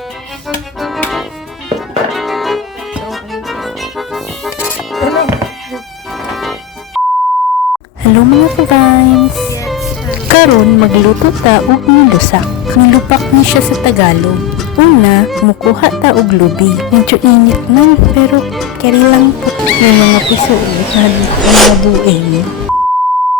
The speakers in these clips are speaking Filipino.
Hello mga ka-vines! Karon magluto ta og nilusak. Nilupak ni siya sa Tagalog. Una, mukuha ta og lubi. Medyo init man, pero kari lang po. May mga piso na bueng.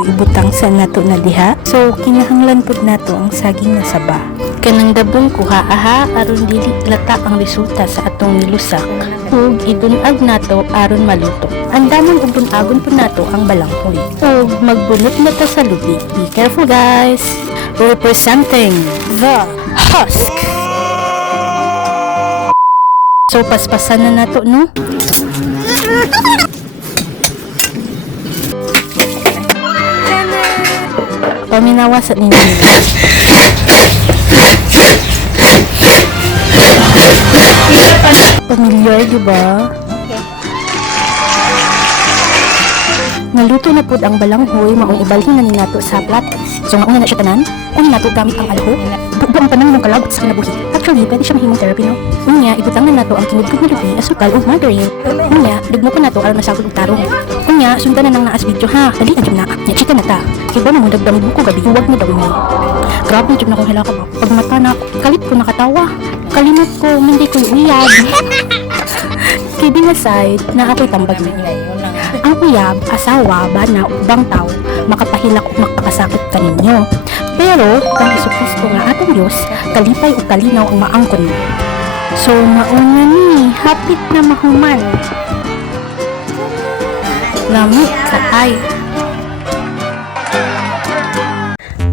Ibutang sa nato na diha. So, kinahanglan po nato ang saging na saba. Kanang dabong kuha aha aron dili lata ang resulta sa atong nilusak. Ug idunag nato aron maluto. Andaman ug dunagon po nato ang balanghoy. Ug magbunot na ta sa lubi. Be careful guys. Representing the husk. So paspasan na nato no. Paminawa sa ninyo. Pamilyar, diba? Naluto na pod ang balanghoy, maong ibalhin na ni nato sa plato. So mauna na siya tanan, kung nato gamit ang alho, buong panang mong kalabot sa kinabuhi. Actually, pwede siya mahimong therapy, no? Unya, ibutang na nato ang kinudkod na lubi, asukal o margarine. Unya, dugmo ko nato aron masagod og tarong. Unya, sundan na nang naas video ha, dali na jud na. Nya chika na ta. Kiba na mo dagdam buko gabi, huwag mo daw mo. Grabe jud na kong hilaka ba. Pag mata na, kalit ko nakatawa. Kalimot ko, hindi ko uyab. Kidding aside, na ako'y tambag na. Ang uyab, asawa, bana, ubang tao, makapahilak o magpakasakit kaninyo. Pero, kang isupos ko nga atong Diyos, kalipay o kalinaw ang maangkon mo. So, mauna ni, hapit na mahuman. Lami ka ay.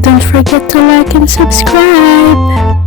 Don't forget to like and subscribe.